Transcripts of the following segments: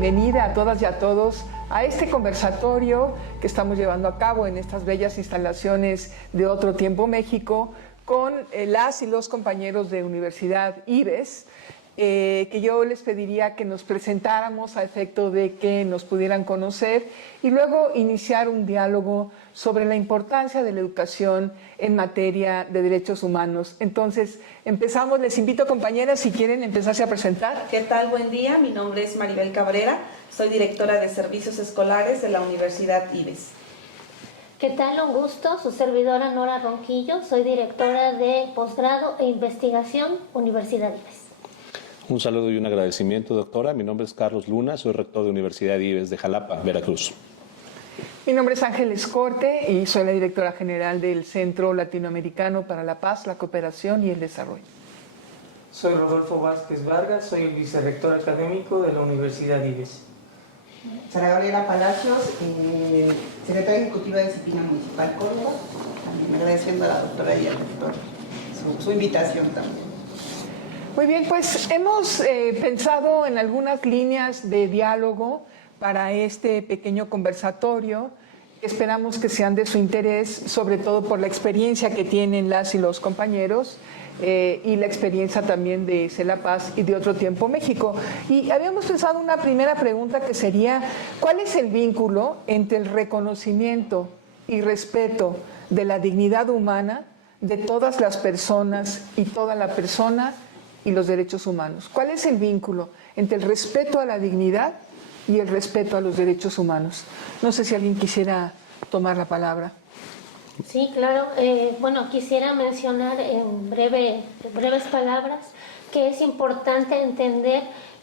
bienvenida a todas y a todos a este conversatorio que estamos llevando a cabo en estas bellas instalaciones de Otro Tiempo México con las y los compañeros de Universidad IBES, que yo les pediría que nos presentáramos a efecto de que nos pudieran conocer y luego iniciar un diálogo sobre la importancia de la educación en materia de derechos humanos. Entonces, empezamos. Les invito, compañeras, si quieren empezarse a presentar. ¿Qué tal? Buen día. Mi nombre es Maribel Cabrera. Soy directora de Servicios Escolares de la Universidad IBES. ¿Qué tal? Un gusto. Su servidora Nora Ronquillo. Soy directora de Posgrado e Investigación, Universidad IBES. Un saludo y un agradecimiento, doctora. Mi nombre es Carlos Luna, soy rector de Universidad IBES de Jalapa, Veracruz. Mi nombre es Ángeles Corte y soy la directora general del Centro Latinoamericano para la Paz, la Cooperación y el Desarrollo. Soy Rodolfo Vázquez Vargas, soy el vicerrector académico de la Universidad IBES. Sara Gabriela Palacios, secretaria ejecutiva de Disciplina Municipal Córdoba, también agradeciendo a la doctora y al rector su invitación también. Muy bien, pues hemos pensado en algunas líneas de diálogo para este pequeño conversatorio. Esperamos que sean de su interés, sobre todo por la experiencia que tienen las y los compañeros y la experiencia también de CELAPAZ y de Otro Tiempo México. Y habíamos pensado una primera pregunta que sería, ¿cuál es el vínculo entre el reconocimiento y respeto de la dignidad humana de todas las personas y toda la persona y los derechos humanos? ¿Cuál es el vínculo entre el respeto a la dignidad y el respeto a los derechos humanos? No sé si alguien quisiera tomar la palabra. Sí, claro. Bueno, quisiera mencionar en breves palabras que es importante entender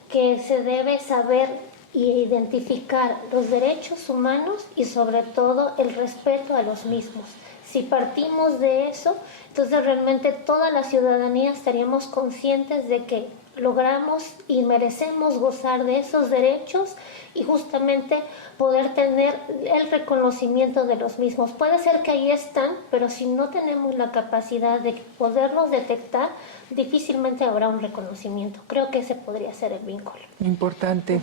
que se debe saber y identificar los derechos humanos y sobre todo el respeto a los mismos. Si partimos de eso, entonces realmente toda la ciudadanía estaríamos conscientes de que logramos y merecemos gozar de esos derechos y justamente poder tener el reconocimiento de los mismos. Puede ser que ahí están, pero si no tenemos la capacidad de poderlos detectar, difícilmente habrá un reconocimiento. Creo que ese podría ser el vínculo. Importante.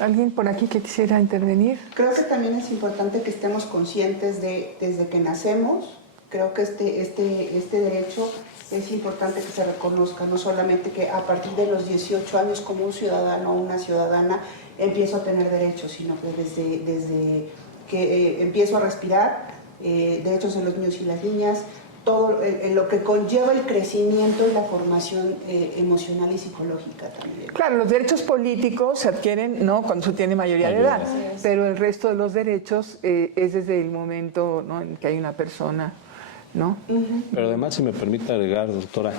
¿Alguien por aquí que quisiera intervenir? Creo que también es importante que estemos conscientes de, desde que nacemos, creo que este derecho es importante que se reconozca, no solamente que a partir de los 18 años como un ciudadano o una ciudadana empiezo a tener derechos, sino que desde que empiezo a respirar, derechos de los niños y las niñas, todo lo que conlleva el crecimiento y la formación emocional y psicológica también. Claro, los derechos políticos se adquieren cuando se tiene mayoría de edad, pero el resto de los derechos es desde el momento en que hay una persona, ¿no? Pero además, si me permite agregar, doctora,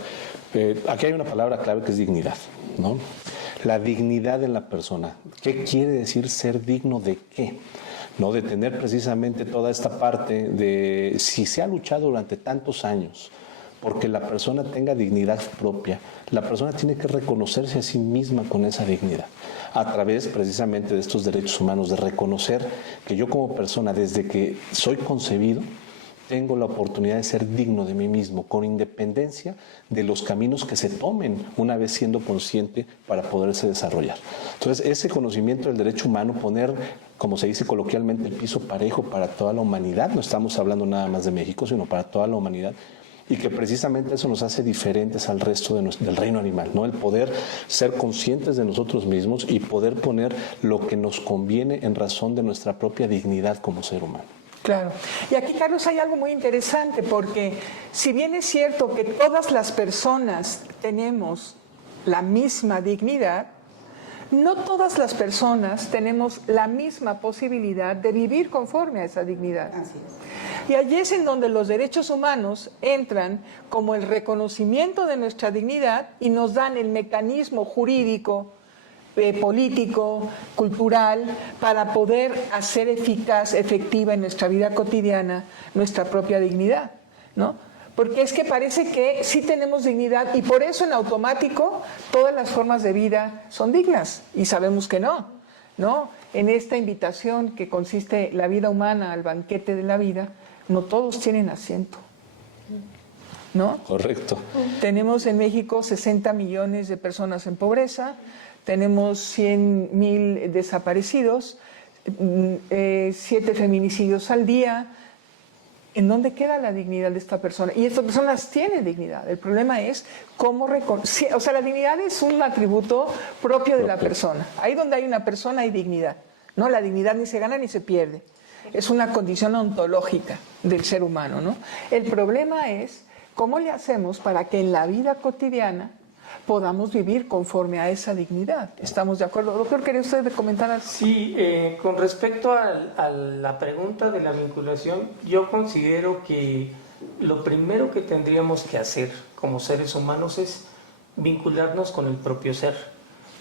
aquí hay una palabra clave que es dignidad, ¿no? La dignidad en la persona. ¿Qué quiere decir ser digno de qué? ¿No? De tener precisamente toda esta parte de si se ha luchado durante tantos años porque la persona tenga dignidad propia, la persona tiene que reconocerse a sí misma con esa dignidad, a través precisamente de estos derechos humanos, de reconocer que yo como persona, desde que soy concebido, tengo la oportunidad de ser digno de mí mismo, con independencia de los caminos que se tomen una vez siendo consciente para poderse desarrollar. Entonces, ese conocimiento del derecho humano, poner, como se dice coloquialmente, el piso parejo para toda la humanidad, no estamos hablando nada más de México, sino para toda la humanidad, y que precisamente eso nos hace diferentes al resto del reino animal, ¿no? El poder ser conscientes de nosotros mismos y poder poner lo que nos conviene en razón de nuestra propia dignidad como ser humano. Claro. Y aquí, Carlos, hay algo muy interesante, porque si bien es cierto que todas las personas tenemos la misma dignidad, no todas las personas tenemos la misma posibilidad de vivir conforme a esa dignidad. Así es. Y allí es en donde los derechos humanos entran como el reconocimiento de nuestra dignidad y nos dan el mecanismo jurídico, político, cultural, para poder hacer eficaz, efectiva en nuestra vida cotidiana nuestra propia dignidad, ¿no? Porque es que parece que sí tenemos dignidad y por eso en automático todas las formas de vida son dignas y sabemos que no, ¿no? En esta invitación que consiste la vida humana al banquete de la vida, no todos tienen asiento, ¿no? Correcto. Tenemos en México 60 millones de personas en pobreza, tenemos 100,000 desaparecidos, 7 feminicidios al día. ¿En dónde queda la dignidad de esta persona? Y estas personas tienen dignidad. El problema es cómo reconocer. O sea, la dignidad es un atributo propio de la persona. Ahí donde hay una persona hay dignidad. ¿No? La dignidad ni se gana ni se pierde. Es una condición ontológica del ser humano, ¿no? El problema es cómo le hacemos para que en la vida cotidiana podamos vivir conforme a esa dignidad. ¿Estamos de acuerdo? Doctor, ¿quería usted comentar algo? Sí, con respecto a la pregunta de la vinculación, yo considero que lo primero que tendríamos que hacer como seres humanos es vincularnos con el propio ser,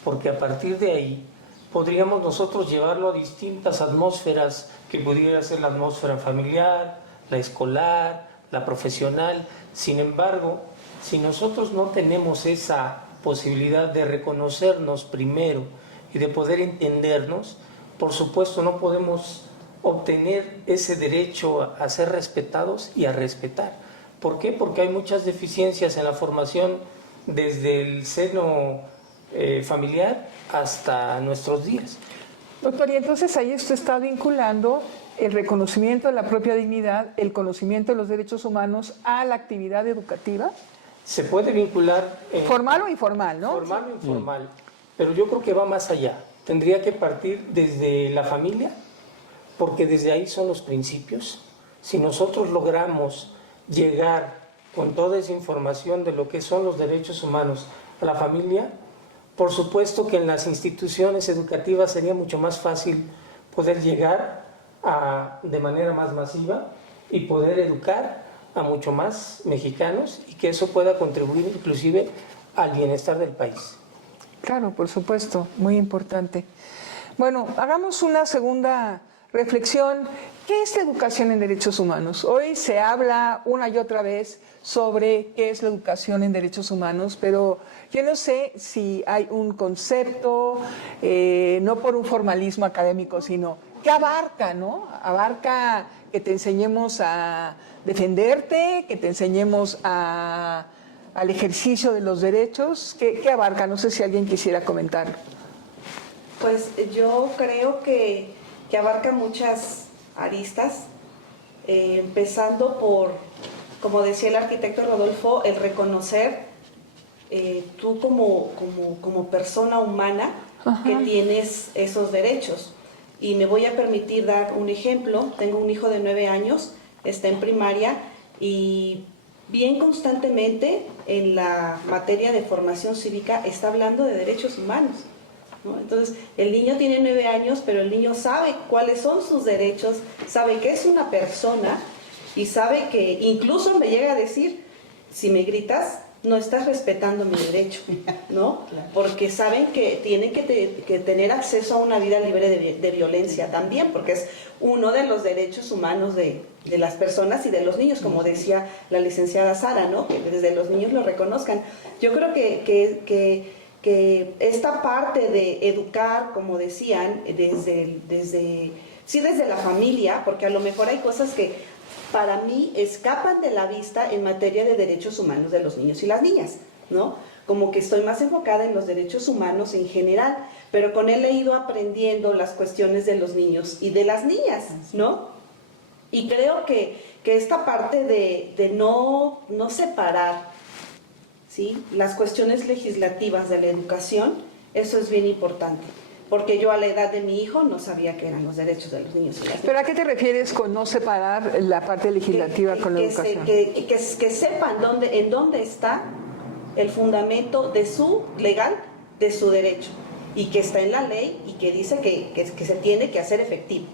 porque a partir de ahí podríamos nosotros llevarlo a distintas atmósferas, que pudiera ser la atmósfera familiar, la escolar, la profesional. Sin embargo, si nosotros no tenemos esa posibilidad de reconocernos primero y de poder entendernos, por supuesto no podemos obtener ese derecho a ser respetados y a respetar. ¿Por qué? Porque hay muchas deficiencias en la formación desde el seno familiar hasta nuestros días. Doctor, y entonces ahí usted está vinculando el reconocimiento de la propia dignidad, el conocimiento de los derechos humanos a la actividad educativa. Se puede vincular... formal o informal, ¿no? Formal o informal, pero yo creo que va más allá. Tendría que partir desde la familia, porque desde ahí son los principios. Si nosotros logramos llegar con toda esa información de lo que son los derechos humanos a la familia, por supuesto que en las instituciones educativas sería mucho más fácil poder llegar de manera más masiva y poder educar a mucho más mexicanos y que eso pueda contribuir inclusive al bienestar del país. Claro, por supuesto, muy importante. Bueno, hagamos una segunda reflexión. ¿Qué es la educación en derechos humanos? Hoy se habla una y otra vez sobre qué es la educación en derechos humanos, pero yo no sé si hay un concepto, no por un formalismo académico, sino que abarca, ¿no? Abarca que te enseñemos a defenderte, que te enseñemos al ejercicio de los derechos. ¿Qué abarca? No sé si alguien quisiera comentar. Pues yo creo que abarca muchas aristas, empezando por, como decía el arquitecto Rodolfo, el reconocer tú como persona humana que tienes esos derechos. Y me voy a permitir dar un ejemplo. Tengo un hijo de 9 años, está en primaria y bien constantemente en la materia de formación cívica está hablando de derechos humanos, ¿no? Entonces, el niño tiene 9 años, pero el niño sabe cuáles son sus derechos, sabe que es una persona y sabe que incluso me llega a decir, si me gritas, no estás respetando mi derecho, ¿no? Porque saben que tienen que tener acceso a una vida libre de violencia también, porque es uno de los derechos humanos de las personas y de los niños, como decía la licenciada Sara, ¿no? Que desde los niños lo reconozcan. Yo creo que esta parte de educar, como decían, desde la familia, porque a lo mejor hay cosas que para mí escapan de la vista en materia de derechos humanos de los niños y las niñas, ¿no? Como que estoy más enfocada en los derechos humanos en general, pero con él he ido aprendiendo las cuestiones de los niños y de las niñas, ¿no? Y creo que esta parte de no separar, ¿sí?, las cuestiones legislativas de la educación, eso es bien importante. Porque yo a la edad de mi hijo no sabía qué eran los derechos de los niños y las niñas. ¿Pero a qué te refieres con no separar la parte legislativa con la educación? Que sepan en dónde está el fundamento legal de su derecho y que está en la ley y que dice que se tiene que hacer efectivo,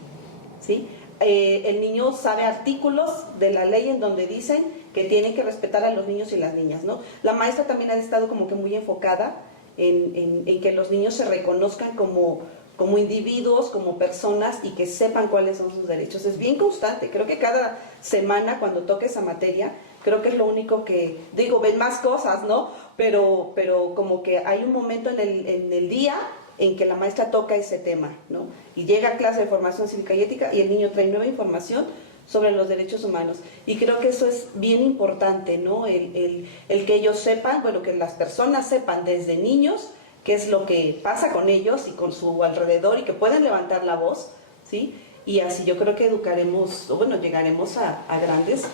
¿sí? El niño sabe artículos de la ley en donde dicen que tienen que respetar a los niños y las niñas, ¿no? La maestra también ha estado como que muy enfocada en que los niños se reconozcan como individuos, como personas y que sepan cuáles son sus derechos. Es bien constante. Creo que cada semana cuando toque esa materia, creo que es lo único que, digo, ven más cosas, ¿no? Pero como que hay un momento en el día en que la maestra toca ese tema, ¿no? Y llega a clase de formación cívica y ética y el niño trae nueva información sobre los derechos humanos. Y creo que eso es bien importante, ¿no? El que ellos sepan, bueno, que las personas sepan desde niños qué es lo que pasa con ellos y con su alrededor y que pueden levantar la voz, ¿sí? Y así yo creo que educaremos, o bueno, llegaremos a grandes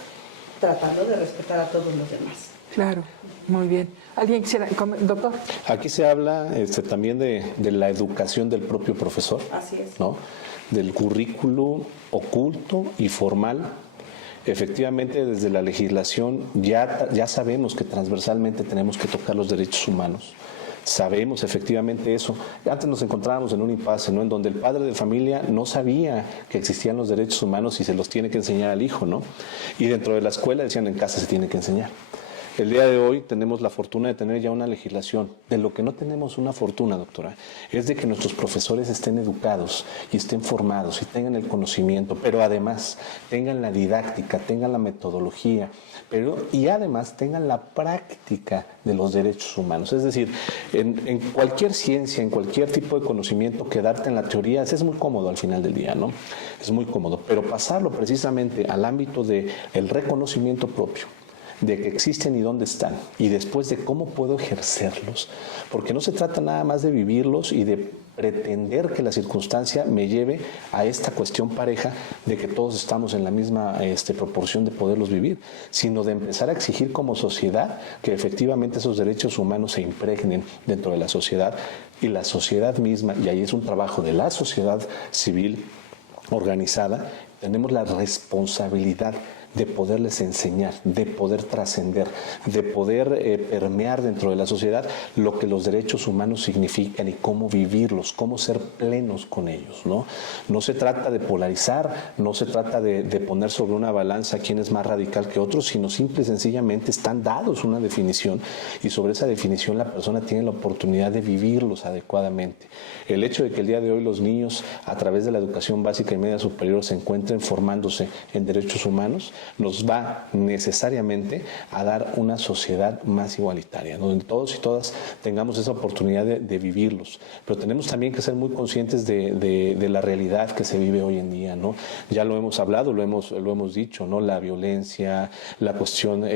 tratando de respetar a todos los demás. Claro, muy bien. ¿Alguien quisiera, doctor? Aquí se habla también de la educación del propio profesor, Así es. ¿no? Del currículo oculto y formal. Efectivamente, desde la legislación ya sabemos que transversalmente tenemos que tocar los derechos humanos. Sabemos efectivamente eso. Antes nos encontrábamos en un impasse, ¿no? En donde el padre de familia no sabía que existían los derechos humanos y se los tiene que enseñar al hijo, ¿no? Y dentro de la escuela decían, en casa se tiene que enseñar. El día de hoy tenemos la fortuna de tener ya una legislación. De lo que no tenemos una fortuna, doctora, es de que nuestros profesores estén educados y estén formados y tengan el conocimiento, pero además tengan la didáctica, tengan la metodología, y además tengan la práctica de los derechos humanos. Es decir, en cualquier ciencia, en cualquier tipo de conocimiento, quedarte en la teoría es muy cómodo al final del día, ¿no? Es muy cómodo, pero pasarlo precisamente al ámbito del reconocimiento propio, de que existen y dónde están, y después de cómo puedo ejercerlos, porque no se trata nada más de vivirlos y de pretender que la circunstancia me lleve a esta cuestión pareja de que todos estamos en la misma proporción de poderlos vivir, sino de empezar a exigir como sociedad que efectivamente esos derechos humanos se impregnen dentro de la sociedad, y la sociedad misma, y ahí es un trabajo de la sociedad civil organizada, tenemos la responsabilidad de poderles enseñar, de poder trascender, de poder permear dentro de la sociedad lo que los derechos humanos significan y cómo vivirlos, cómo ser plenos con ellos, ¿no? No se trata de polarizar, no se trata de poner sobre una balanza quién es más radical que otro, sino simple y sencillamente están dados una definición, y sobre esa definición la persona tiene la oportunidad de vivirlos adecuadamente. El hecho de que el día de hoy los niños, a través de la educación básica y media superior, se encuentren formándose en derechos humanos, nos va necesariamente a dar una sociedad más igualitaria, donde todos y todas tengamos esa oportunidad de vivirlos. Pero tenemos también que ser muy conscientes de la realidad que se vive hoy en día, ¿no? Ya lo hemos hablado, lo hemos dicho, ¿no? La violencia, la cuestión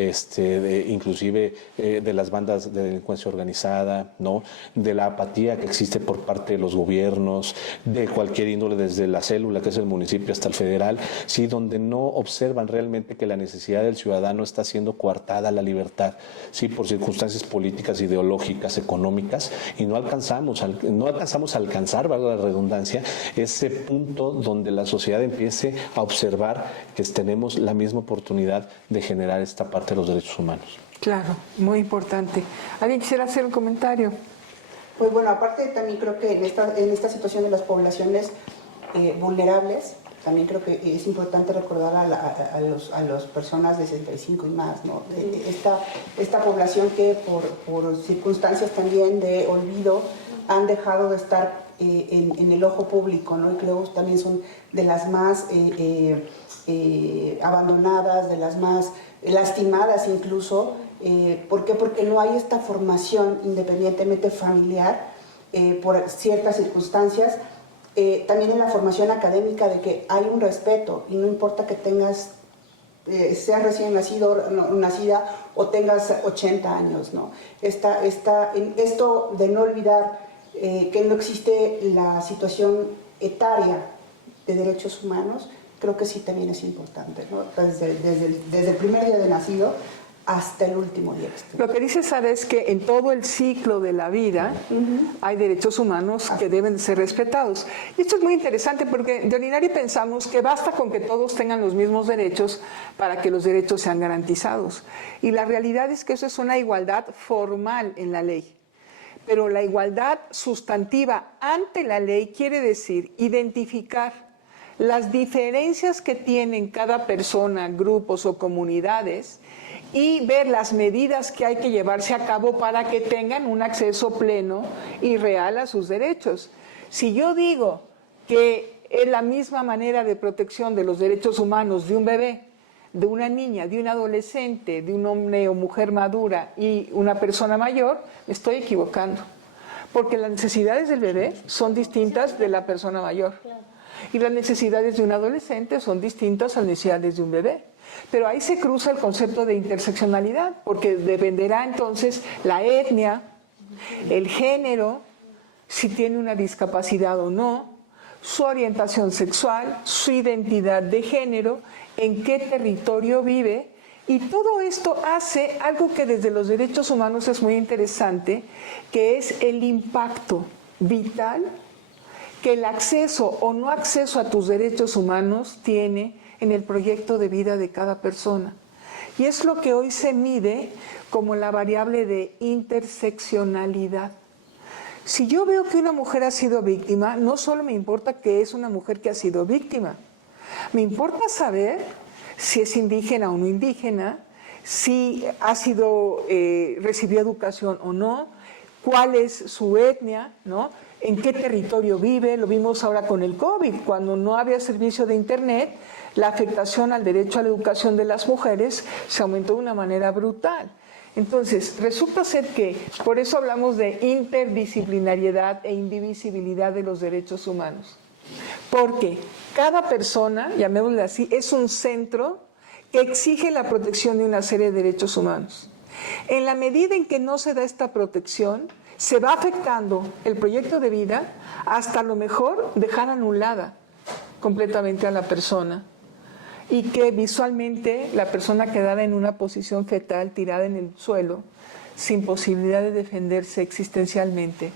inclusive de las bandas de delincuencia organizada, ¿no? De la apatía que existe por parte de los gobiernos, de cualquier índole, desde la célula que es el municipio hasta el federal, sí, donde no observan realmente que la necesidad del ciudadano está siendo coartada la libertad, sí, por circunstancias políticas, ideológicas, económicas, y no alcanzamos a alcanzar, valga la redundancia, ese punto donde la sociedad empiece a observar que tenemos la misma oportunidad de generar esta parte de los derechos humanos. Claro, muy importante. ¿Alguien quisiera hacer un comentario? Pues bueno, aparte también creo que en esta situación de las poblaciones vulnerables, también creo que es importante recordar a las personas de 65 y más, ¿no? Esta población que por circunstancias también de olvido han dejado de estar en el ojo público, ¿no? Y creo que también son de las más abandonadas, de las más lastimadas incluso. ¿Por qué? Porque no hay esta formación independientemente familiar por ciertas circunstancias. También en la formación académica de que hay un respeto y no importa que seas recién nacida o tengas 80 años, ¿no? Esto de no olvidar que no existe la situación etaria de derechos humanos, creo que sí también es importante, ¿no? Desde el primer día de nacido hasta el último día. Lo que dice Sara es que en todo el ciclo de la vida hay derechos humanos que deben ser respetados. Y esto es muy interesante porque de ordinario pensamos que basta con que todos tengan los mismos derechos para que los derechos sean garantizados. Y la realidad es que eso es una igualdad formal en la ley. Pero la igualdad sustantiva ante la ley quiere decir identificar las diferencias que tienen cada persona, grupos o comunidades, y ver las medidas que hay que llevarse a cabo para que tengan un acceso pleno y real a sus derechos. Si yo digo que es la misma manera de protección de los derechos humanos de un bebé, de una niña, de un adolescente, de un hombre o mujer madura y una persona mayor, me estoy equivocando. Porque las necesidades del bebé son distintas de la persona mayor. Y las necesidades de un adolescente son distintas a las necesidades de un bebé. Pero ahí se cruza el concepto de interseccionalidad, porque dependerá entonces la etnia, el género, si tiene una discapacidad o no, su orientación sexual, su identidad de género, en qué territorio vive, y todo esto hace algo que desde los derechos humanos es muy interesante, que es el impacto vital que el acceso o no acceso a tus derechos humanos tiene en el proyecto de vida de cada persona. Y es lo que hoy se mide como la variable de interseccionalidad. Si yo veo que una mujer ha sido víctima, no solo me importa que es una mujer que ha sido víctima, me importa saber si es indígena o no indígena, si ha sido, recibió educación o no, cuál es su etnia, ¿no? En qué territorio vive. Lo vimos ahora con el COVID, cuando no había servicio de internet, la afectación al derecho a la educación de las mujeres se aumentó de una manera brutal. Entonces, resulta ser que, por eso hablamos de interdisciplinariedad e indivisibilidad de los derechos humanos. Porque cada persona, llamémosle así, es un centro que exige la protección de una serie de derechos humanos. En la medida en que no se da esta protección, se va afectando el proyecto de vida hasta a lo mejor dejar anulada completamente a la persona, y que visualmente la persona quedara en una posición fetal, tirada en el suelo, sin posibilidad de defenderse existencialmente,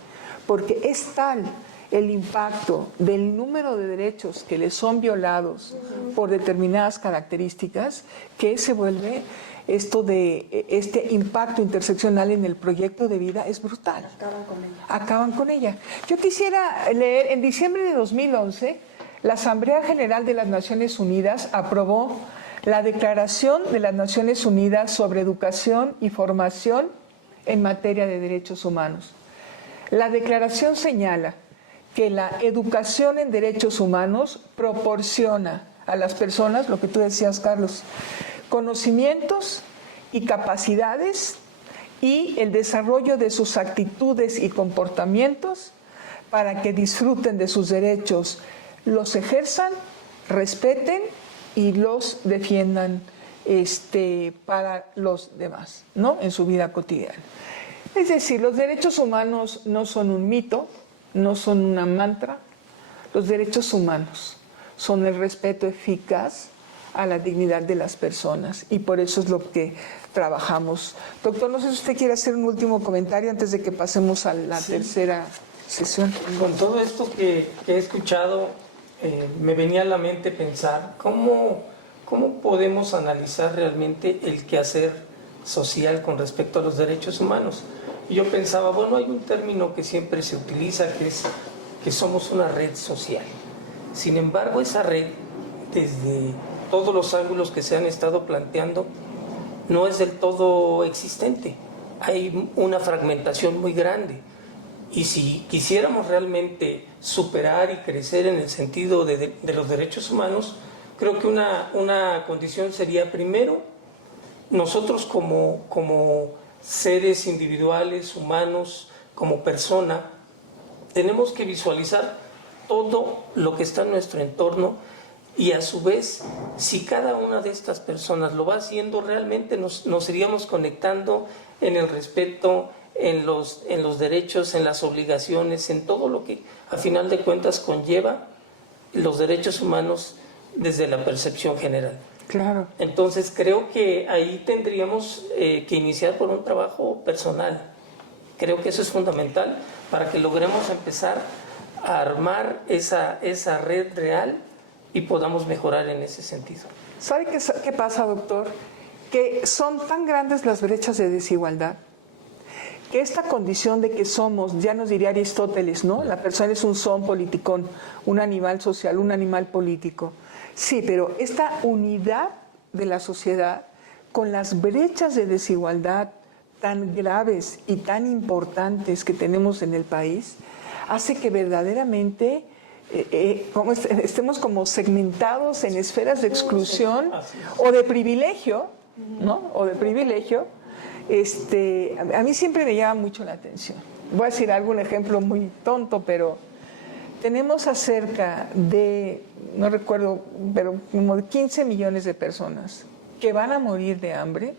porque es tal el impacto del número de derechos que le son violados por determinadas características, que se vuelve esto de este impacto interseccional en el proyecto de vida es brutal. Acaban con ella. Yo quisiera leer, en diciembre de 2011, la Asamblea General de las Naciones Unidas aprobó la Declaración de las Naciones Unidas sobre Educación y Formación en materia de derechos humanos. La declaración señala que la educación en derechos humanos proporciona a las personas, lo que tú decías, Carlos, conocimientos y capacidades y el desarrollo de sus actitudes y comportamientos para que disfruten de sus derechos, los ejerzan, respeten y los defiendan para los demás, ¿no? En su vida cotidiana. Es decir, los derechos humanos no son un mito, no son una mantra. Los derechos humanos son el respeto eficaz a la dignidad de las personas, y por eso es lo que trabajamos. Doctor, no sé si usted quiere hacer un último comentario antes de que pasemos a la tercera sesión. Con todo esto que he escuchado, me venía a la mente pensar cómo podemos analizar realmente el quehacer social con respecto a los derechos humanos. Y yo pensaba, bueno, hay un término que siempre se utiliza, que es que somos una red social. Sin embargo, esa red, desde todos los ángulos que se han estado planteando, no es del todo existente. Hay una fragmentación muy grande. Y si quisiéramos realmente superar y crecer en el sentido de los derechos humanos, creo que una condición sería, primero, nosotros como seres individuales, humanos, como persona, tenemos que visualizar todo lo que está en nuestro entorno, y a su vez, si cada una de estas personas lo va haciendo, realmente nos iríamos conectando en el respeto, en los derechos, en las obligaciones, en todo lo que a final de cuentas conlleva los derechos humanos desde la percepción general. Claro. Entonces creo que ahí tendríamos que iniciar por un trabajo personal. Creo que eso es fundamental para que logremos empezar a armar esa red real y podamos mejorar en ese sentido. ¿Sabe qué pasa, doctor? Que son tan grandes las brechas de desigualdad que esta condición de que somos, ya nos diría Aristóteles, ¿no? La persona es un zoon politikon, un animal social, un animal político. Sí, pero esta unidad de la sociedad con las brechas de desigualdad tan graves y tan importantes que tenemos en el país hace que verdaderamente estemos como segmentados en esferas de exclusión o de privilegio, ¿no? O de privilegio. A mí siempre me llama mucho la atención. Voy a decir algún ejemplo muy tonto, pero tenemos acerca de, no recuerdo, pero como de 15 millones de personas que van a morir de hambre,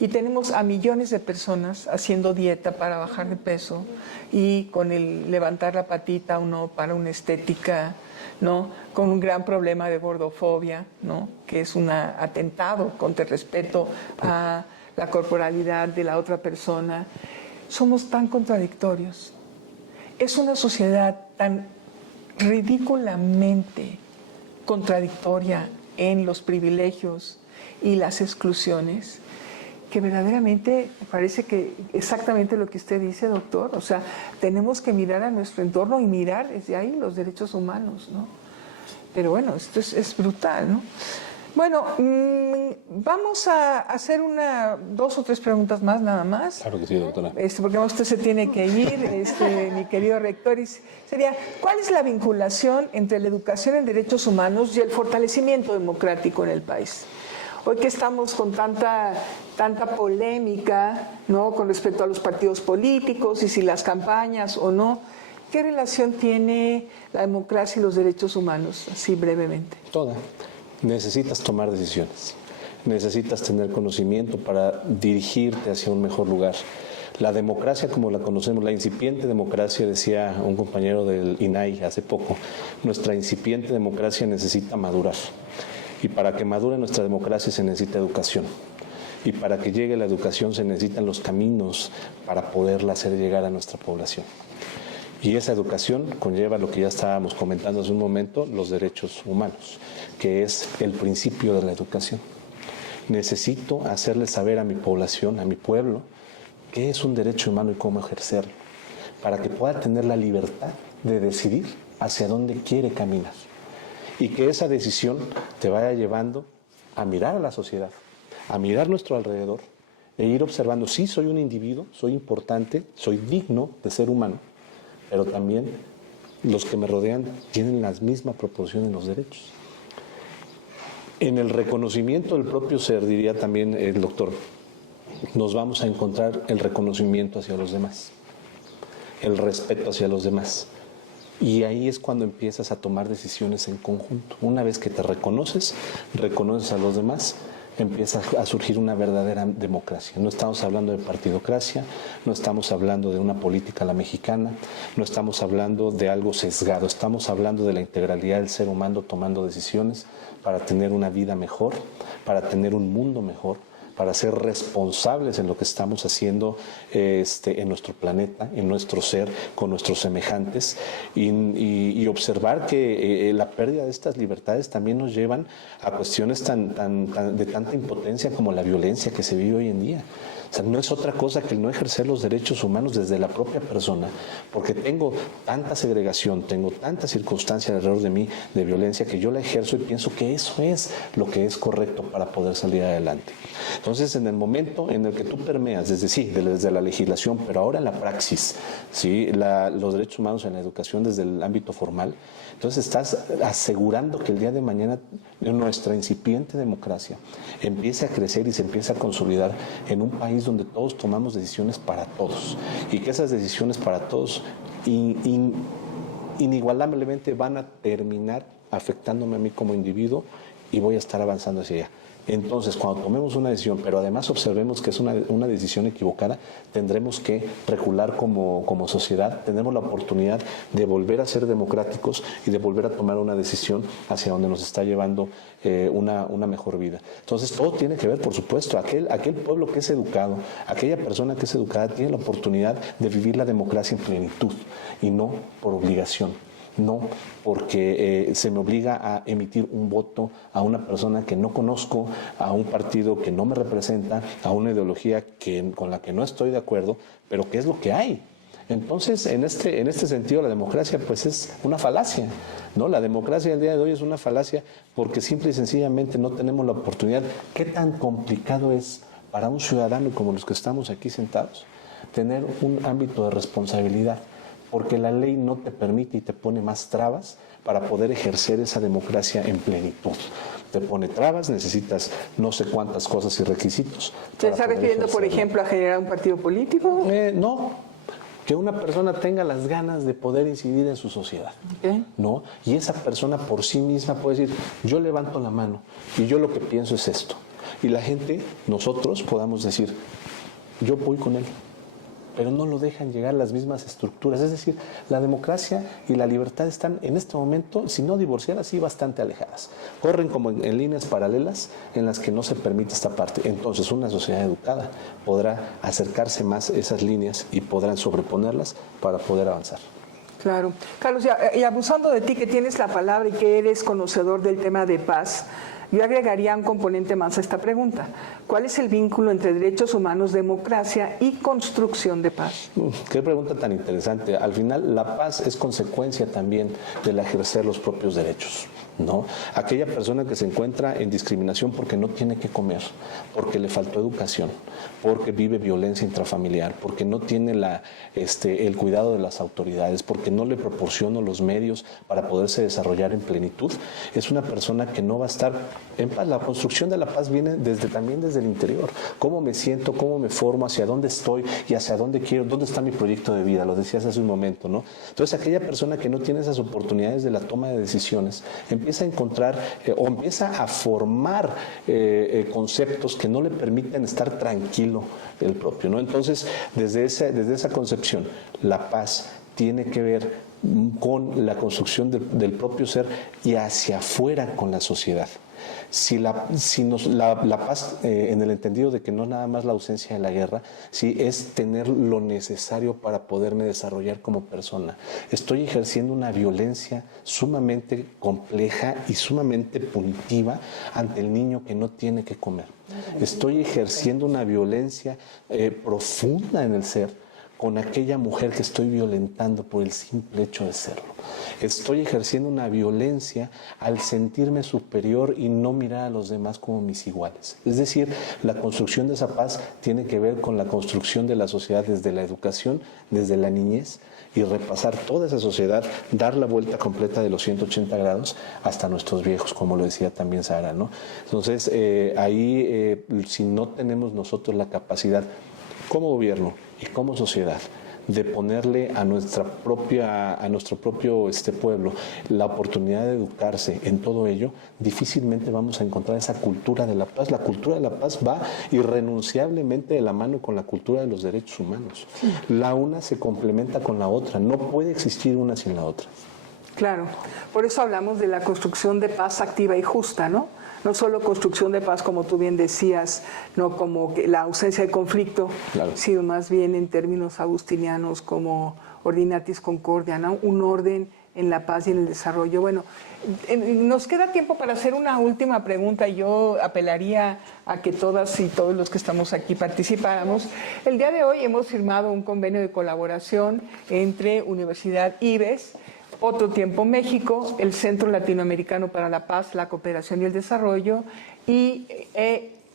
Y tenemos a millones de personas haciendo dieta para bajar de peso y con el levantar la patita o no para una estética, ¿no? Con un gran problema de gordofobia, ¿no? Que es un atentado contra el respeto a la corporalidad de la otra persona. Somos tan contradictorios. Es una sociedad tan ridículamente contradictoria en los privilegios y las exclusiones, que verdaderamente me parece que exactamente lo que usted dice, doctor, o sea, tenemos que mirar a nuestro entorno y mirar desde ahí los derechos humanos, ¿no? Pero bueno, esto es brutal, ¿no? Bueno, vamos a hacer dos o tres preguntas más, nada más. Claro que sí, doctora. Porque usted se tiene que ir, mi querido rector. Y sería, ¿cuál es la vinculación entre la educación en derechos humanos y el fortalecimiento democrático en el país? Hoy que estamos con tanta polémica, ¿no?, con respecto a los partidos políticos y si las campañas o no, ¿qué relación tiene la democracia y los derechos humanos? Así brevemente. Toda. Necesitas tomar decisiones, necesitas tener conocimiento para dirigirte hacia un mejor lugar. La democracia, como la conocemos, la incipiente democracia, decía un compañero del INAI hace poco, nuestra incipiente democracia necesita madurar. Y para que madure nuestra democracia se necesita educación. Y para que llegue la educación se necesitan los caminos para poderla hacer llegar a nuestra población. Y esa educación conlleva lo que ya estábamos comentando hace un momento, los derechos humanos, que es el principio de la educación. Necesito hacerle saber a mi población, a mi pueblo, qué es un derecho humano y cómo ejercerlo, para que pueda tener la libertad de decidir hacia dónde quiere caminar. Y que esa decisión te vaya llevando a mirar a la sociedad, a mirar nuestro alrededor, e ir observando, sí, soy un individuo, soy importante, soy digno de ser humano, pero también los que me rodean tienen la misma proporción en los derechos. En el reconocimiento del propio ser, diría también el doctor, nos vamos a encontrar el reconocimiento hacia los demás, el respeto hacia los demás. Y ahí es cuando empiezas a tomar decisiones en conjunto. Una vez que te reconoces a los demás, empieza a surgir una verdadera democracia. No estamos hablando de partidocracia, no estamos hablando de una política a la mexicana, no estamos hablando de algo sesgado, estamos hablando de la integralidad del ser humano tomando decisiones para tener una vida mejor, para tener un mundo mejor, para ser responsables en lo que estamos haciendo en nuestro planeta, en nuestro ser, con nuestros semejantes, y observar que la pérdida de estas libertades también nos llevan a cuestiones de tanta impotencia como la violencia que se vive hoy en día. O sea, no es otra cosa que el no ejercer los derechos humanos desde la propia persona, porque tengo tanta segregación, tengo tanta circunstancia alrededor de mí de violencia que yo la ejerzo y pienso que eso es lo que es correcto para poder salir adelante. Entonces, en el momento en el que tú permeas desde la legislación, pero ahora en la praxis, ¿sí?, los derechos humanos en la educación desde el ámbito formal, entonces estás asegurando que el día de mañana nuestra incipiente democracia empiece a crecer y se empiece a consolidar en un país donde todos tomamos decisiones para todos, y que esas decisiones para todos inigualablemente van a terminar afectándome a mí como individuo y voy a estar avanzando hacia allá. Entonces, cuando tomemos una decisión, pero además observemos que es una decisión equivocada, tendremos que recular como sociedad, tendremos la oportunidad de volver a ser democráticos y de volver a tomar una decisión hacia donde nos está llevando una mejor vida. Entonces, todo tiene que ver, por supuesto, aquel pueblo que es educado, aquella persona que es educada tiene la oportunidad de vivir la democracia en plenitud y no por obligación. No porque se me obliga a emitir un voto a una persona que no conozco, a un partido que no me representa, a una ideología con la que no estoy de acuerdo, pero que es lo que hay. Entonces, en este sentido, la democracia pues es una falacia, ¿no? La democracia del día de hoy es una falacia porque simple y sencillamente no tenemos la oportunidad. ¿Qué tan complicado es para un ciudadano como los que estamos aquí sentados tener un ámbito de responsabilidad? Porque la ley no te permite y te pone más trabas para poder ejercer esa democracia en plenitud. Te pone trabas, necesitas no sé cuántas cosas y requisitos. ¿Se está refiriendo, por ejemplo, a generar un partido político? No, que una persona tenga las ganas de poder incidir en su sociedad, ¿no? Y esa persona por sí misma puede decir, yo levanto la mano y yo lo que pienso es esto. y la gente, nosotros podamos decir, yo voy con él, pero no lo dejan llegar a las mismas estructuras. Es decir, la democracia y la libertad están en este momento, si no divorciadas, sí bastante alejadas. Corren como en líneas paralelas en las que no se permite esta parte. Entonces, una sociedad educada podrá acercarse más a esas líneas y podrán sobreponerlas para poder avanzar. Claro. Carlos, y abusando de ti que tienes la palabra y que eres conocedor del tema de paz, yo agregaría un componente más a esta pregunta. ¿Cuál es el vínculo entre derechos humanos, democracia y construcción de paz? Qué pregunta tan interesante. Al final, la paz es consecuencia también del ejercer los propios derechos, ¿no? Aquella persona que se encuentra en discriminación porque no tiene que comer, porque le faltó educación, porque vive violencia intrafamiliar, porque no tiene el cuidado de las autoridades, porque no le proporciono los medios para poderse desarrollar en plenitud, es una persona que no va a estar en paz. La construcción de la paz viene también desde el interior. Cómo me siento, cómo me formo, hacia dónde estoy y hacia dónde quiero, dónde está mi proyecto de vida, lo decías hace un momento, ¿no? Entonces, aquella persona que no tiene esas oportunidades de la toma de decisiones, empieza a encontrar o empieza a formar conceptos que no le permiten estar tranquilo el propio, ¿no? Entonces, desde esa concepción, la paz tiene que ver con la construcción del propio ser y hacia afuera con la sociedad. Si la paz, en el entendido de que no nada más la ausencia de la guerra, sí es tener lo necesario para poderme desarrollar como persona. Estoy ejerciendo una violencia sumamente compleja y sumamente punitiva ante el niño que no tiene que comer. Estoy ejerciendo una violencia profunda en el ser con aquella mujer que estoy violentando por el simple hecho de serlo. Estoy ejerciendo una violencia al sentirme superior y no mirar a los demás como mis iguales. Es decir, la construcción de esa paz tiene que ver con la construcción de la sociedad desde la educación, desde la niñez, y repasar toda esa sociedad, dar la vuelta completa de los 180 grados hasta nuestros viejos, como lo decía también Sara, ¿no? Entonces, si no tenemos nosotros la capacidad como gobierno y como sociedad de ponerle a nuestro propio pueblo la oportunidad de educarse en todo ello, difícilmente vamos a encontrar esa cultura de la paz. La cultura de la paz va irrenunciablemente de la mano con la cultura de los derechos humanos. La una se complementa con la otra, no puede existir una sin la otra. Claro, por eso hablamos de la construcción de paz activa y justa, ¿no? No solo construcción de paz, como tú bien decías, no como la ausencia de conflicto, claro, sino más bien en términos agustinianos como ordinatis concordia, ¿no? Un orden en la paz y en el desarrollo. Bueno, nos queda tiempo para hacer una última pregunta y yo apelaría a que todas y todos los que estamos aquí participáramos. El día de hoy hemos firmado un convenio de colaboración entre Universidad IBES, Otro Tiempo México, el Centro Latinoamericano para la Paz, la Cooperación y el Desarrollo y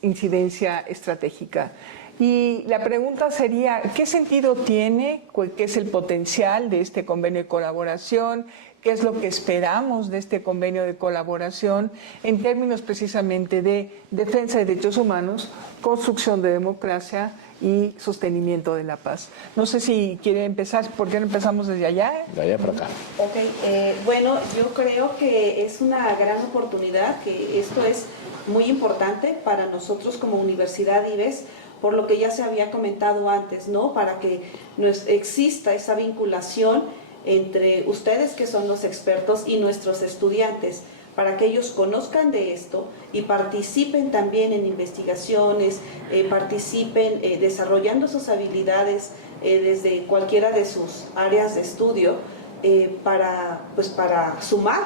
Incidencia Estratégica. Y la pregunta sería, ¿qué sentido tiene? ¿Qué es el potencial de este convenio de colaboración? ¿Qué es lo que esperamos de este convenio de colaboración en términos precisamente de defensa de derechos humanos, construcción de democracia y sostenimiento de la paz? No sé si quiere empezar, ¿por qué no empezamos desde allá? De allá para acá. Ok, bueno, yo creo que es una gran oportunidad, que esto es muy importante para nosotros como Universidad IBES, por lo que ya se había comentado antes, ¿no? Para que exista esa vinculación entre ustedes, que son los expertos, y nuestros estudiantes, para que ellos conozcan de esto y participen también en investigaciones, participen desarrollando sus habilidades desde cualquiera de sus áreas de estudio, para sumar,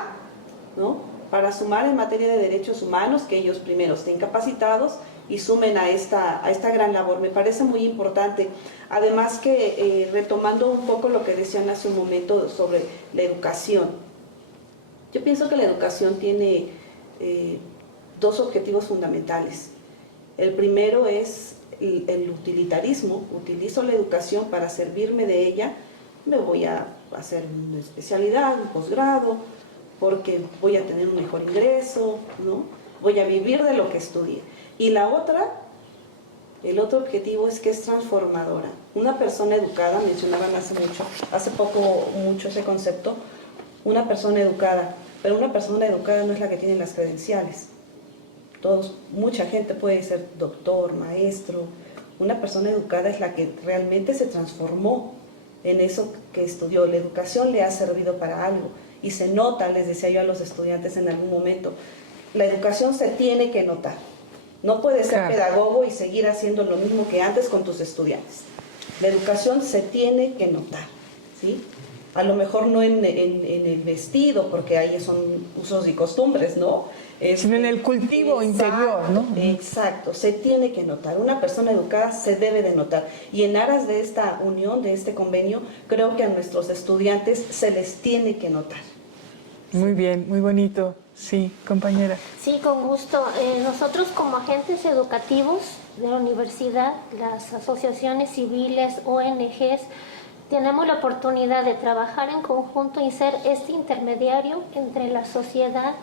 ¿no? Para sumar en materia de derechos humanos, que ellos primero estén capacitados y sumen a esta gran labor. Me parece muy importante. Además que, retomando un poco lo que decían hace un momento sobre la educación, yo pienso que la educación tiene dos objetivos fundamentales. El primero es el utilitarismo. Utilizo la educación para servirme de ella. Me voy a hacer una especialidad, un posgrado, porque voy a tener un mejor ingreso, ¿no? Voy a vivir de lo que estudié. Y la otra, el otro objetivo es que es transformadora. Una persona educada, mencionaban hace poco mucho ese concepto, una persona educada, pero una persona educada no es la que tiene las credenciales. mucha gente puede ser doctor, maestro. Una persona educada es la que realmente se transformó en eso que estudió. La educación le ha servido para algo y se nota, les decía yo a los estudiantes en algún momento, la educación se tiene que notar. No puedes ser pedagogo y seguir haciendo lo mismo que antes con tus estudiantes. La educación se tiene que notar, ¿sí? A lo mejor no en el vestido, porque ahí son usos y costumbres, ¿no? Sino en el cultivo interior, ¿no? Exacto, se tiene que notar. Una persona educada se debe de notar. Y en aras de esta unión, de este convenio, creo que a nuestros estudiantes se les tiene que notar. Muy bien, muy bonito. Sí, compañera. Sí, con gusto. Nosotros como agentes educativos de la universidad, las asociaciones civiles, ONGs, tenemos la oportunidad de trabajar en conjunto y ser este intermediario entre la sociedad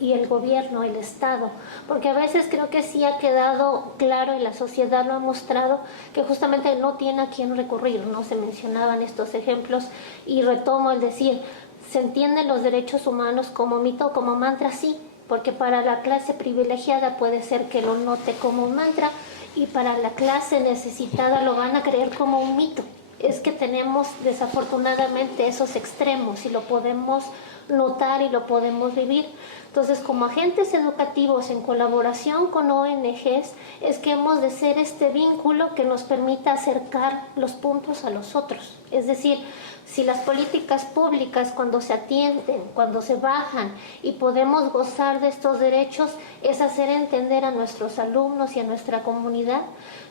y el gobierno, el Estado, porque a veces creo que sí ha quedado claro y la sociedad lo ha mostrado que justamente no tiene a quién recurrir, ¿no? Se mencionaban estos ejemplos y retomo el decir, se entienden los derechos humanos como mito, como mantra, sí, porque para la clase privilegiada puede ser que lo note como un mantra y para la clase necesitada lo van a creer como un mito. Es que tenemos desafortunadamente esos extremos y lo podemos notar y lo podemos vivir. Entonces, como agentes educativos en colaboración con ONGs, es que hemos de ser este vínculo que nos permita acercar los puntos a los otros. Es decir, si las políticas públicas cuando se atienden, cuando se bajan y podemos gozar de estos derechos, es hacer entender a nuestros alumnos y a nuestra comunidad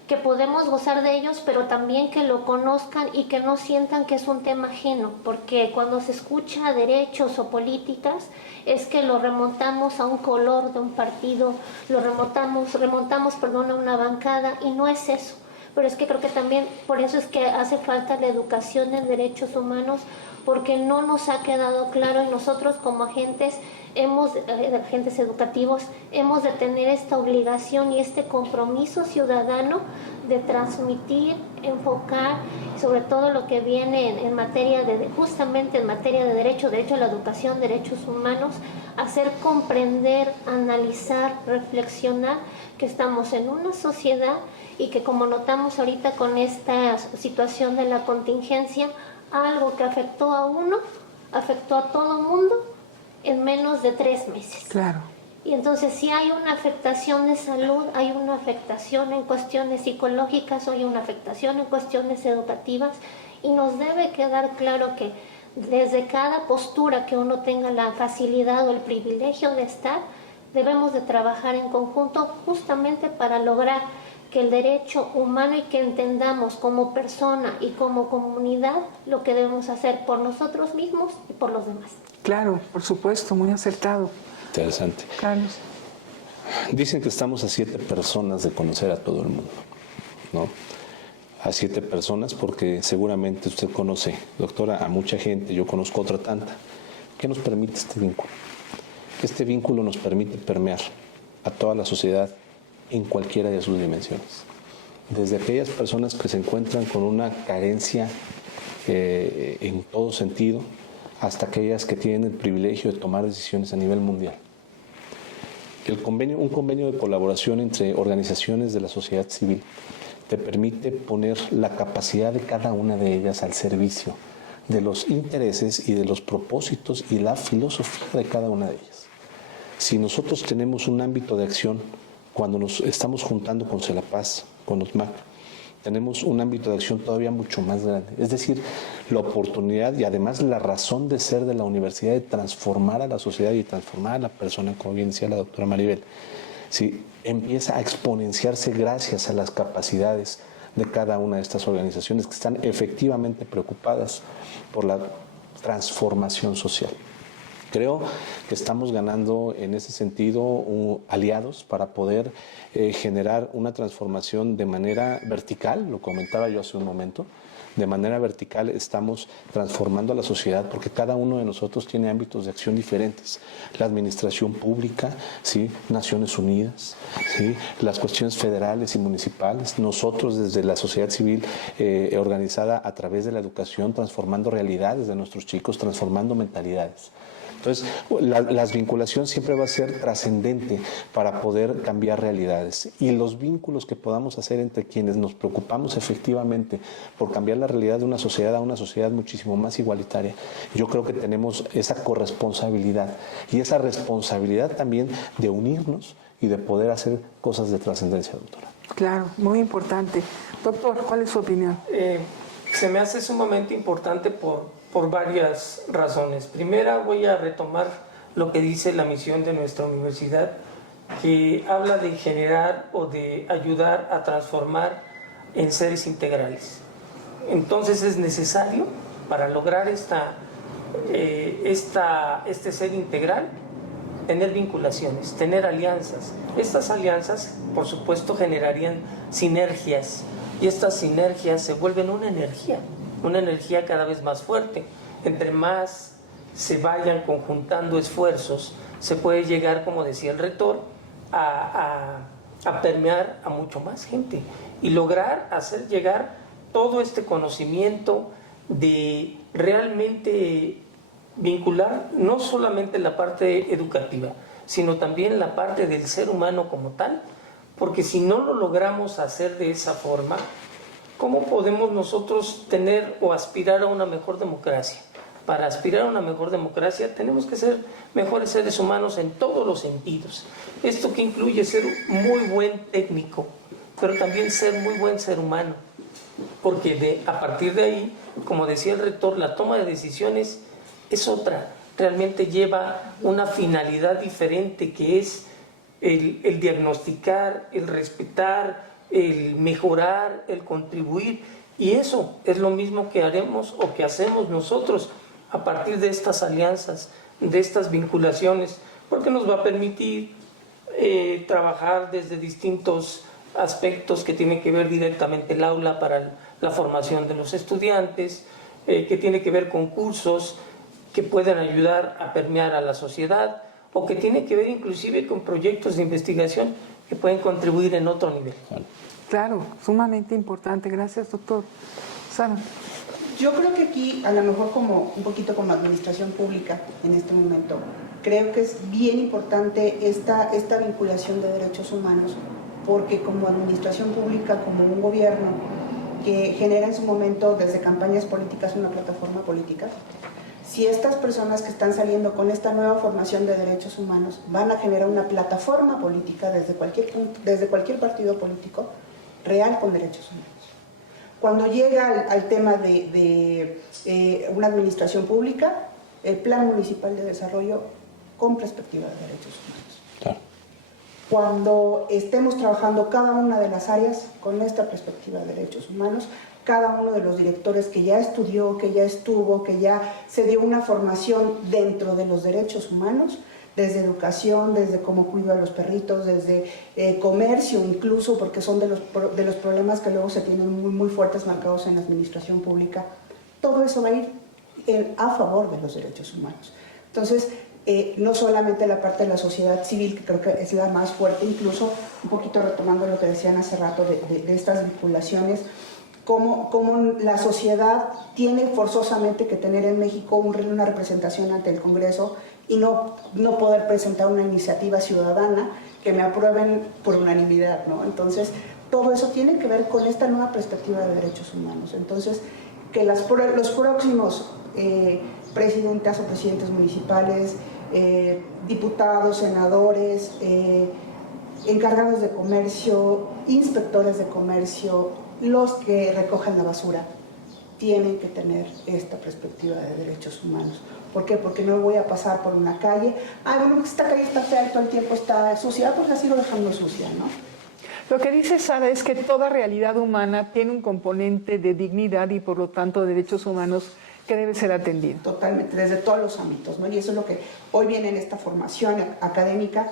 que podemos gozar de ellos, pero también que lo conozcan y que no sientan que es un tema ajeno, porque cuando se escucha derechos o políticas es que lo remontamos a un color de un partido, lo remontamos a una bancada y no es eso. Pero es que creo que también por eso es que hace falta la educación en derechos humanos, porque no nos ha quedado claro y nosotros como agentes educativos hemos de tener esta obligación y este compromiso ciudadano de transmitir, enfocar, sobre todo lo que viene en materia justamente en materia de derecho a la educación, derechos humanos, hacer comprender, analizar, reflexionar que estamos en una sociedad y que como notamos ahorita con esta situación de la contingencia, algo que afectó a uno, afectó a todo el mundo en menos de 3 meses. Claro. Y entonces si hay una afectación de salud, hay una afectación en cuestiones psicológicas, hay una afectación en cuestiones educativas y nos debe quedar claro que desde cada postura que uno tenga la facilidad o el privilegio de estar, debemos de trabajar en conjunto justamente para lograr que el derecho humano y que entendamos como persona y como comunidad lo que debemos hacer por nosotros mismos y por los demás. Claro, por supuesto, muy acertado. Interesante. Carlos. Dicen que estamos a 7 personas de conocer a todo el mundo, ¿no? A 7 personas porque seguramente usted conoce, doctora, a mucha gente, yo conozco otra tanta. ¿Qué nos permite este vínculo? Que este vínculo nos permite permear a toda la sociedad en cualquiera de sus dimensiones. Desde aquellas personas que se encuentran con una carencia en todo sentido, hasta aquellas que tienen el privilegio de tomar decisiones a nivel mundial. Un convenio de colaboración entre organizaciones de la sociedad civil te permite poner la capacidad de cada una de ellas al servicio de los intereses y de los propósitos y la filosofía de cada una de ellas. Si nosotros tenemos un ámbito de acción cuando nos estamos juntando con CELAPAZ, con OTMAC, tenemos un ámbito de acción todavía mucho más grande. Es decir, la oportunidad y además la razón de ser de la universidad de transformar a la sociedad y transformar a la persona, como bien decía la doctora Maribel, ¿sí? Empieza a exponenciarse gracias a las capacidades de cada una de estas organizaciones que están efectivamente preocupadas por la transformación social. Creo que estamos ganando en ese sentido aliados para poder generar una transformación de manera vertical, lo comentaba yo hace un momento. De manera vertical estamos transformando a la sociedad porque cada uno de nosotros tiene ámbitos de acción diferentes. La administración pública, ¿sí? Naciones Unidas, ¿sí? Las cuestiones federales y municipales. Nosotros desde la sociedad civil organizada a través de la educación, transformando realidades de nuestros chicos, transformando mentalidades. Entonces, la vinculación siempre va a ser trascendente para poder cambiar realidades. Y los vínculos que podamos hacer entre quienes nos preocupamos efectivamente por cambiar la realidad de una sociedad a una sociedad muchísimo más igualitaria, yo creo que tenemos esa corresponsabilidad y esa responsabilidad también de unirnos y de poder hacer cosas de trascendencia, doctora. Claro, muy importante. Doctor, ¿cuál es su opinión? Se me hace sumamente importante por varias razones. Primera, voy a retomar lo que dice la misión de nuestra universidad, que habla de generar o de ayudar a transformar en seres integrales. Entonces es necesario, para lograr este ser integral, tener vinculaciones, tener alianzas. Estas alianzas, por supuesto, generarían sinergias, y estas sinergias se vuelven una energía cada vez más fuerte. Entre más se vayan conjuntando esfuerzos, se puede llegar, como decía el rector, a permear a mucho más gente y lograr hacer llegar todo este conocimiento de realmente vincular no solamente la parte educativa, sino también la parte del ser humano como tal, porque si no lo logramos hacer de esa forma, ¿cómo podemos nosotros tener o aspirar a una mejor democracia? Para aspirar a una mejor democracia tenemos que ser mejores seres humanos en todos los sentidos. Esto que incluye ser muy buen técnico, pero también ser muy buen ser humano, porque a partir de ahí, como decía el rector, la toma de decisiones es otra, realmente lleva una finalidad diferente, que es el diagnosticar, el respetar, el mejorar, el contribuir, y eso es lo mismo que haremos o que hacemos nosotros a partir de estas alianzas, de estas vinculaciones, porque nos va a permitir trabajar desde distintos aspectos que tienen que ver directamente el aula para la formación de los estudiantes, que tiene que ver con cursos que pueden ayudar a permear a la sociedad, o que tiene que ver inclusive con proyectos de investigación que pueden contribuir en otro nivel. Claro, sumamente importante. Gracias, doctor. Sara. Yo creo que aquí, a lo mejor como un poquito como administración pública en este momento, creo que es bien importante esta vinculación de derechos humanos, porque como administración pública, como un gobierno que genera en su momento desde campañas políticas una plataforma política, si estas personas que están saliendo con esta nueva formación de derechos humanos van a generar una plataforma política desde cualquier partido político real con derechos humanos. Cuando llega al tema de una administración pública, el Plan Municipal de Desarrollo con perspectiva de derechos humanos. Claro. Cuando estemos trabajando cada una de las áreas con esta perspectiva de derechos humanos, cada uno de los directores que ya estudió, que ya estuvo, que ya se dio una formación dentro de los derechos humanos, desde educación, desde cómo cuido a los perritos, desde comercio incluso, porque son de los problemas que luego se tienen muy, muy fuertes marcados en la administración pública. Todo eso va a ir a favor de los derechos humanos. Entonces, no solamente la parte de la sociedad civil, que creo que es la más fuerte, incluso un poquito retomando lo que decían hace rato de estas vinculaciones, cómo la sociedad tiene forzosamente que tener en México una representación ante el Congreso y no poder presentar una iniciativa ciudadana que me aprueben por unanimidad, ¿no? Entonces, todo eso tiene que ver con esta nueva perspectiva de derechos humanos. Entonces, que los próximos presidentas o presidentes municipales, diputados, senadores, encargados de comercio, inspectores de comercio, los que recojan la basura, tienen que tener esta perspectiva de derechos humanos. ¿Por qué? Porque no voy a pasar por una calle, bueno, esta calle está fea, todo el tiempo está sucia, pues la sigo dejando sucia, ¿no? Lo que dice Sara es que toda realidad humana tiene un componente de dignidad y por lo tanto derechos humanos que debe ser atendido. Totalmente, desde todos los ámbitos, ¿no? Y eso es lo que hoy viene en esta formación académica,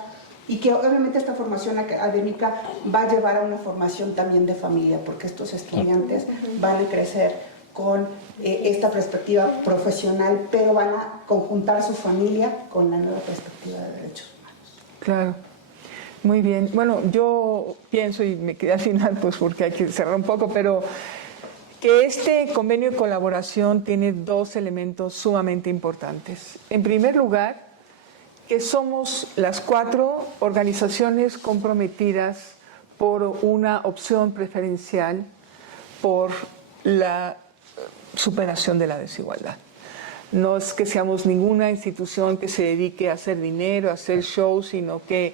y que obviamente esta formación académica va a llevar a una formación también de familia, porque estos estudiantes van a crecer con esta perspectiva profesional, pero van a conjuntar su familia con la nueva perspectiva de derechos humanos. Claro, muy bien. Bueno, yo pienso, y me quedé al final pues porque hay que cerrar un poco, pero que este convenio de colaboración tiene dos elementos sumamente importantes. En primer lugar, que somos las 4 organizaciones comprometidas por una opción preferencial por la superación de la desigualdad. No es que seamos ninguna institución que se dedique a hacer dinero, a hacer shows, sino que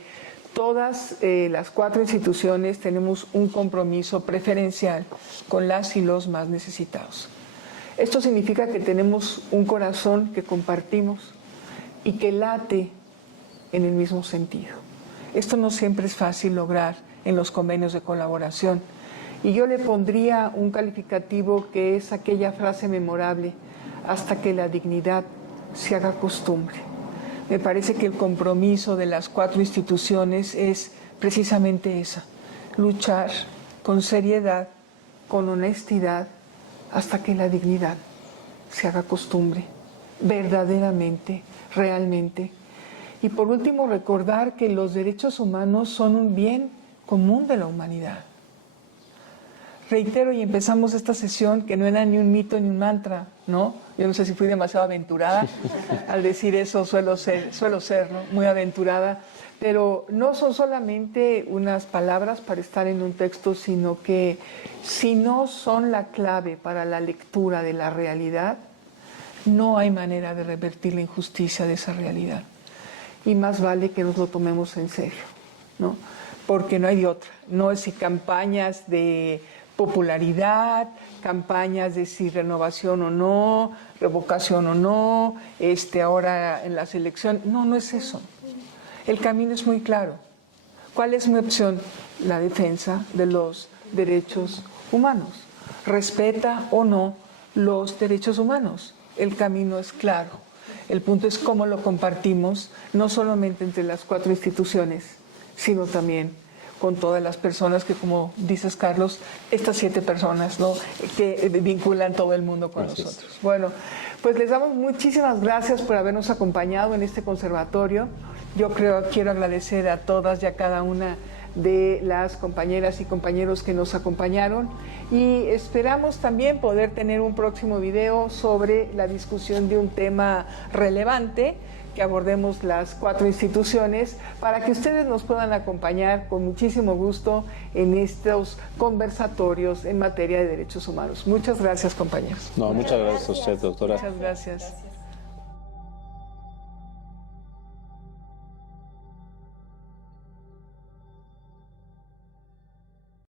todas las 4 instituciones tenemos un compromiso preferencial con las y los más necesitados. Esto significa que tenemos un corazón que compartimos y que late en el mismo sentido. Esto no siempre es fácil lograr en los convenios de colaboración. Y yo le pondría un calificativo que es aquella frase memorable: hasta que la dignidad se haga costumbre. Me parece que el compromiso de las 4 instituciones es precisamente esa: luchar con seriedad, con honestidad, hasta que la dignidad se haga costumbre, verdaderamente, realmente. Y por último, recordar que los derechos humanos son un bien común de la humanidad. Reitero, y empezamos esta sesión, que no era ni un mito ni un mantra, ¿no? Yo no sé si fui demasiado aventurada al decir eso, suelo ser, ¿no? Muy aventurada, pero no son solamente unas palabras para estar en un texto, sino que si no son la clave para la lectura de la realidad, no hay manera de revertir la injusticia de esa realidad. Y más vale que nos lo tomemos en serio, ¿no? Porque no hay de otra. No es si campañas de popularidad, campañas de si renovación o no, revocación o no, ahora en la selección. No, no es eso. El camino es muy claro. ¿Cuál es mi opción? La defensa de los derechos humanos. ¿Respeta o no los derechos humanos? El camino es claro. El punto es cómo lo compartimos, no solamente entre las 4 instituciones, sino también con todas las personas que, como dices, Carlos, estas 7 personas, ¿no?, que vinculan todo el mundo con nosotros. Bueno, pues les damos muchísimas gracias por habernos acompañado en este conservatorio. Yo quiero agradecer a todas y a cada una de las compañeras y compañeros que nos acompañaron, y esperamos también poder tener un próximo video sobre la discusión de un tema relevante que abordemos las 4 instituciones, para que ustedes nos puedan acompañar con muchísimo gusto en estos conversatorios en materia de derechos humanos. Muchas gracias, compañeros. No, muchas gracias a usted, doctora. Muchas gracias.